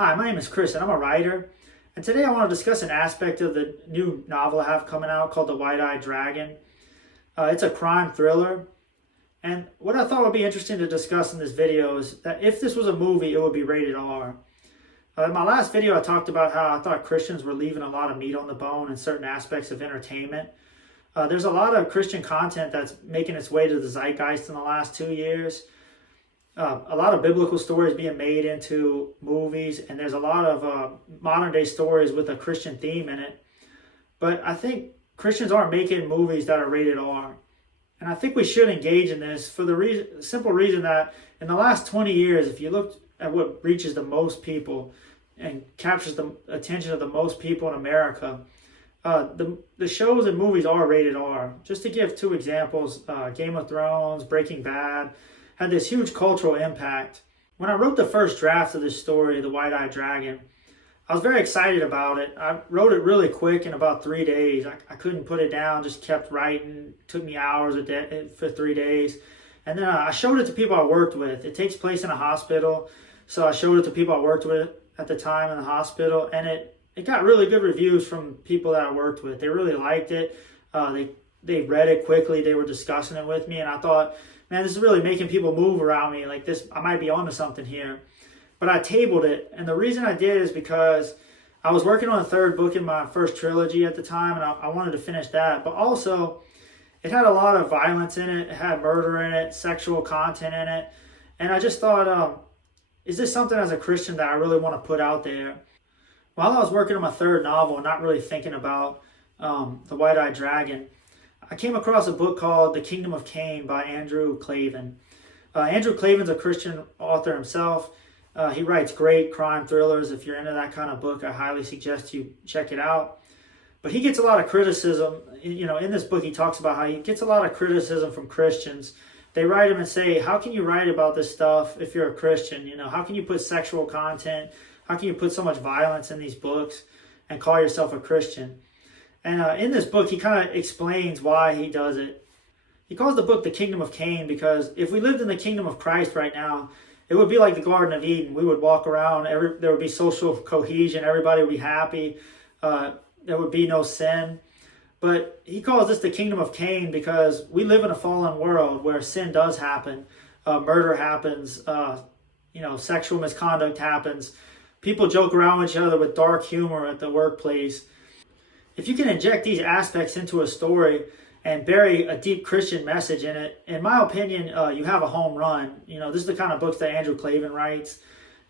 Hi, my name is Chris and I'm a writer. And today I want to discuss an aspect of the new novel I have coming out called The White-Eyed Dragon. It's a crime thriller. And what I thought would be interesting to discuss in this video is that if this was a movie, it would be rated R. In my last video, I talked about how I thought Christians were leaving a lot of meat on the bone in certain aspects of entertainment. There's a lot of Christian content that's making its way to the zeitgeist in the last 2 years. A lot of biblical stories being made into movies, and there's a lot of modern day stories with a Christian theme in it. But I think Christians aren't making movies that are rated R. And I think we should engage in this for the simple reason that in the last 20 years, if you look at what reaches the most people and captures the attention of the most people in America, the shows and movies are rated R. Just to give two examples, Game of Thrones, Breaking Bad, had this huge cultural impact. When I wrote the first draft of this story, The White-Eyed Dragon, I was very excited about it. I wrote it really quick in about 3 days. I couldn't put it down, just kept writing. It took me hours a day for 3 days. And then I showed it to people I worked with. It takes place in a hospital, so I showed it to people I worked with at the time in the hospital, and it got really good reviews from people that I worked with. They really liked it. They read it quickly. They were discussing it with me, and I thought, man, this is really making people move around me. Like this, I might be onto something here. But I tabled it, and the reason I did is because I was working on a third book in my first trilogy at the time, and I wanted to finish that. But also, it had a lot of violence in it. It had murder in it, sexual content in it. And I just thought, is this something as a Christian that I really want to put out there? While I was working on my third novel, not really thinking about The White-Eyed Dragon, I came across a book called The Kingdom of Cain by Andrew Klavan. Andrew Klavan's a Christian author himself. He writes great crime thrillers. If you're into that kind of book, I highly suggest you check it out. But he gets a lot of criticism. In this book, he talks about how he gets a lot of criticism from Christians. They write him and say, how can you write about this stuff if you're a Christian? How can you put sexual content? How can you put so much violence in these books and call yourself a Christian? And in this book, he kind of explains why he does it. He calls the book The Kingdom of Cain because if we lived in the kingdom of Christ right now, it would be like the Garden of Eden. We would walk around, there would be social cohesion, everybody would be happy, there would be no sin. But he calls this the Kingdom of Cain because we live in a fallen world where sin does happen, murder happens, sexual misconduct happens. People joke around with each other with dark humor at the workplace. If you can inject these aspects into a story and bury a deep Christian message in it, in my opinion, you have a home run. This is the kind of books that Andrew Klavan writes,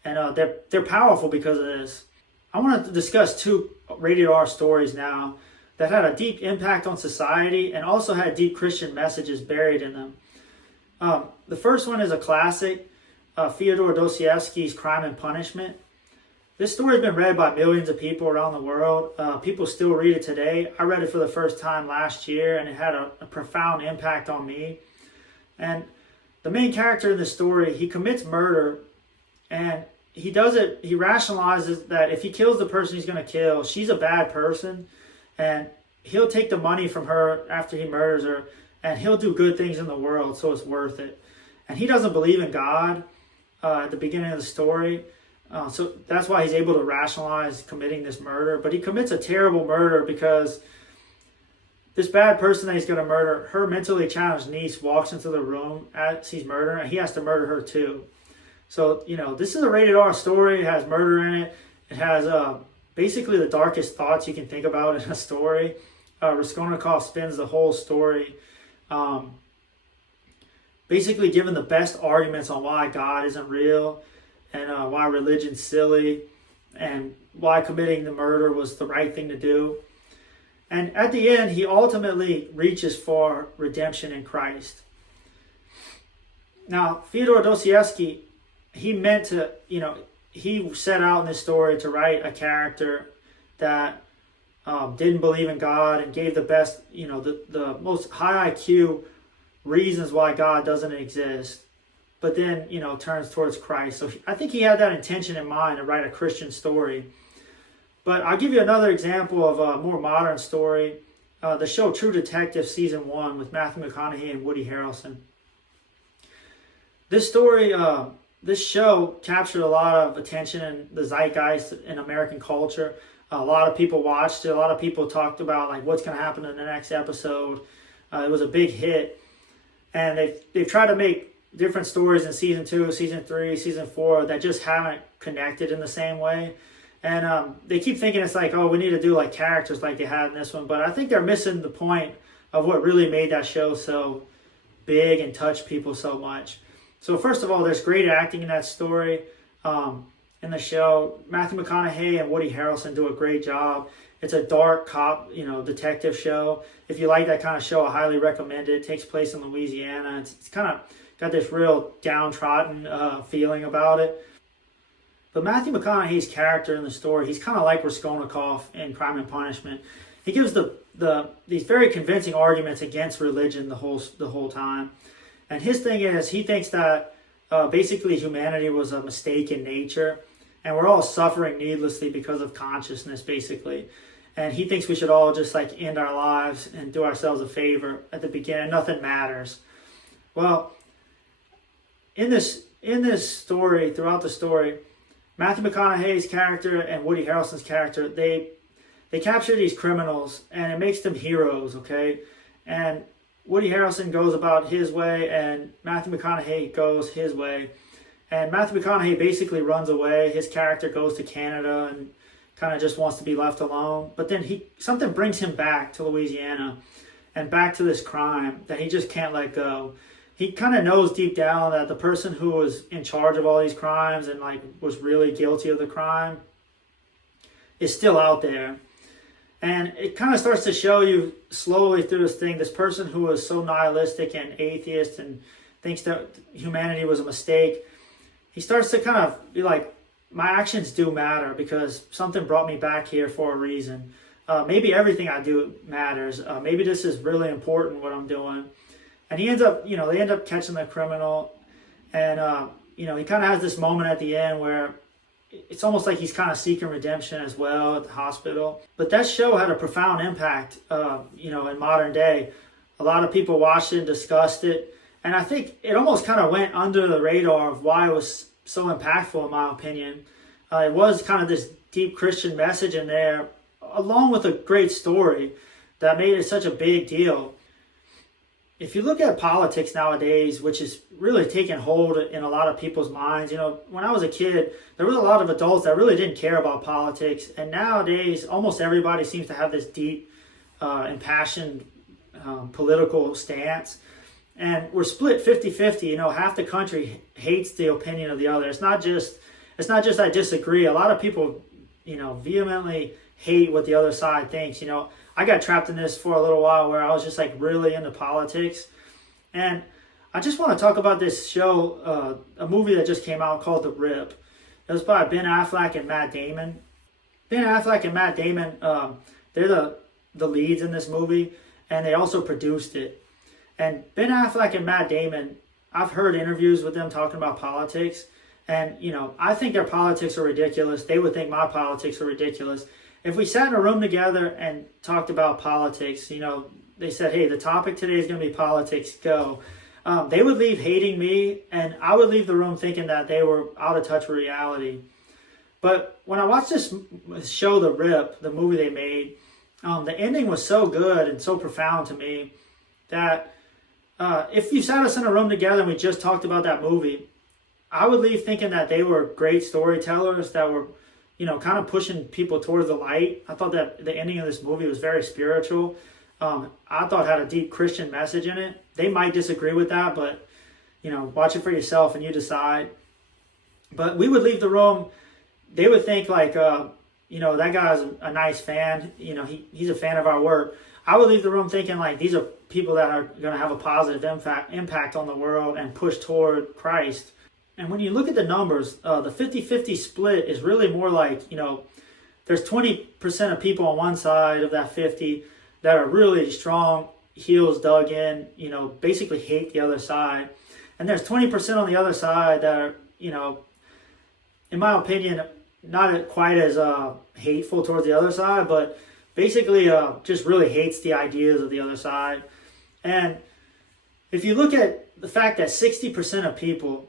and they're powerful because of this. I want to discuss two rated R stories now that had a deep impact on society and also had deep Christian messages buried in them. The first one is a classic, Fyodor Dostoevsky's Crime and Punishment. This story has been read by millions of people around the world. People still read it today. I read it for the first time last year, and it had a profound impact on me. And the main character in the story, he commits murder, and he does it, he rationalizes that if he kills the person he's going to kill, she's a bad person, and he'll take the money from her after he murders her, and he'll do good things in the world, so it's worth it. And he doesn't believe in God at the beginning of the story. So that's why he's able to rationalize committing this murder. But he commits a terrible murder because this bad person that he's going to murder, her mentally challenged niece walks into the room as he's murdering, and he has to murder her too. So, this is a rated R story. It has murder in it. It has basically the darkest thoughts you can think about in a story. Raskolnikov spins the whole story, basically giving the best arguments on why God isn't real, and why religion's silly, and why committing the murder was the right thing to do. And at the end, he ultimately reaches for redemption in Christ. Now, Fyodor Dostoevsky, he meant to, he set out in this story to write a character that didn't believe in God and gave the best, the most high IQ reasons why God doesn't exist, but then, turns towards Christ. So I think he had that intention in mind to write a Christian story. But I'll give you another example of a more modern story. The show True Detective Season 1 with Matthew McConaughey and Woody Harrelson. This story this show captured a lot of attention in the zeitgeist in American culture. A lot of people watched it. A lot of people talked about like what's going to happen in the next episode. It was a big hit, and they've tried to make different stories in season 2, season 3, season 4 that just haven't connected in the same way. And they keep thinking it's like, oh, we need to do like characters like they had in this one, but I think they're missing the point of what really made that show so big and touched people so much. So first of all, there's great acting in that story. In the show, Matthew McConaughey and Woody Harrelson do a great job. It's a dark cop, detective show. If you like that kind of show, I highly recommend it. It takes place in Louisiana. It's kind of got this real downtrodden feeling about it. But Matthew McConaughey's character in the story, he's kind of like Raskolnikov in Crime and Punishment. He gives these very convincing arguments against religion the whole time. And his thing is, he thinks that basically humanity was a mistake in nature, and we're all suffering needlessly because of consciousness, basically. And he thinks we should all just like end our lives and do ourselves a favor at the beginning. Nothing matters. Well, in this story, throughout the story, Matthew McConaughey's character and Woody Harrelson's character, they capture these criminals, and it makes them heroes, okay? And Woody Harrelson goes about his way, and Matthew McConaughey goes his way. And Matthew McConaughey basically runs away. His character goes to Canada and kind of just wants to be left alone. But then something brings him back to Louisiana and back to this crime that he just can't let go. He kind of knows deep down that the person who was in charge of all these crimes and like was really guilty of the crime is still out there. And it kind of starts to show you slowly through this thing, this person who was so nihilistic and atheist and thinks that humanity was a mistake, he starts to kind of be like, my actions do matter because something brought me back here for a reason. Maybe everything I do matters. Maybe this is really important what I'm doing. And he ends up, they end up catching the criminal. And, he kind of has this moment at the end where it's almost like he's kind of seeking redemption as well at the hospital. But that show had a profound impact, in modern day. A lot of people watched it and discussed it. And I think it almost kind of went under the radar of why it was so impactful, in my opinion. It was kind of this deep Christian message in there, along with a great story that made it such a big deal. If you look at politics nowadays, which is really taking hold in a lot of people's minds, when I was a kid, there was a lot of adults that really didn't care about politics. And nowadays, almost everybody seems to have this deep, impassioned political stance. And we're split 50-50. Half the country hates the opinion of the other. It's not just I disagree. A lot of people, vehemently hate what the other side thinks. I got trapped in this for a little while where I was just like really into politics. And I just want to talk about this show, a movie that just came out called The Rip. It was by Ben Affleck and Matt Damon. Ben Affleck and Matt Damon, they're the leads in this movie, and they also produced it. And Ben Affleck and Matt Damon, I've heard interviews with them talking about politics. And, I think their politics are ridiculous. They would think my politics are ridiculous. If we sat in a room together and talked about politics, they said, hey, the topic today is going to be politics, go. They would leave hating me, and I would leave the room thinking that they were out of touch with reality. But when I watched this show, The Rip, the movie they made, the ending was so good and so profound to me that if you sat us in a room together and we just talked about that movie, I would leave thinking that they were great storytellers that were, kind of pushing people towards the light. I thought that the ending of this movie was very spiritual. I thought it had a deep Christian message in it. They might disagree with that, but, watch it for yourself and you decide. But we would leave the room. They would think like, that guy's a nice fan. He's a fan of our work. I would leave the room thinking like these are people that are going to have a positive impact on the world and push toward Christ. And when you look at the numbers, the 50-50 split is really more like, there's 20% of people on one side of that 50 that are really strong, heels dug in, basically hate the other side. And there's 20% on the other side that are, in my opinion, not quite as hateful towards the other side, but basically just really hates the ideas of the other side. And if you look at the fact that 60% of people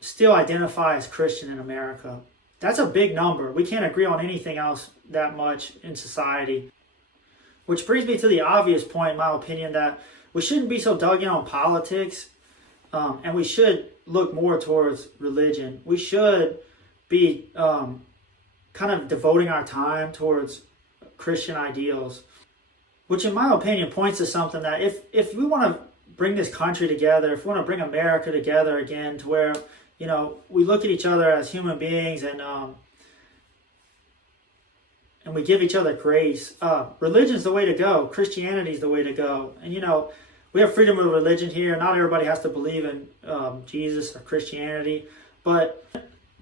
still identify as Christian in America. That's a big number. We can't agree on anything else that much in society. Which brings me to the obvious point, in my opinion, that we shouldn't be so dug in on politics, and we should look more towards religion. We should be kind of devoting our time towards Christian ideals, which in my opinion points to something that if we want to bring this country together, if we want to bring America together again to where, we look at each other as human beings and we give each other grace, religion's the way to go. Christianity's the way to go. And, we have freedom of religion here. Not everybody has to believe in Jesus or Christianity, but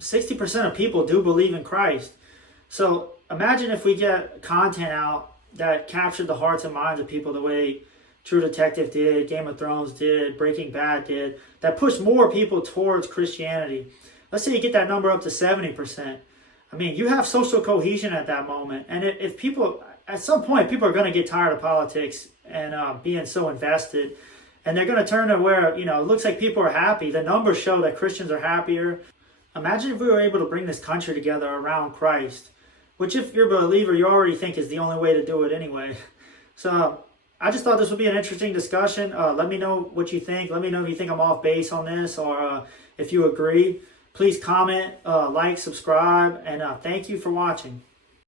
60% of people do believe in Christ. So imagine if we get content out that captured the hearts and minds of people the way True Detective did, Game of Thrones did, Breaking Bad did, that pushed more people towards Christianity. Let's say you get that number up to 70%. I mean, you have social cohesion at that moment. And if people, at some point, people are going to get tired of politics and being so invested. And they're going to turn to where, it looks like people are happy. The numbers show that Christians are happier. Imagine if we were able to bring this country together around Christ, which if you're a believer, you already think is the only way to do it anyway. So I just thought this would be an interesting discussion. Let me know what you think. Let me know if you think I'm off base on this or if you agree. Please comment, like, subscribe, and thank you for watching.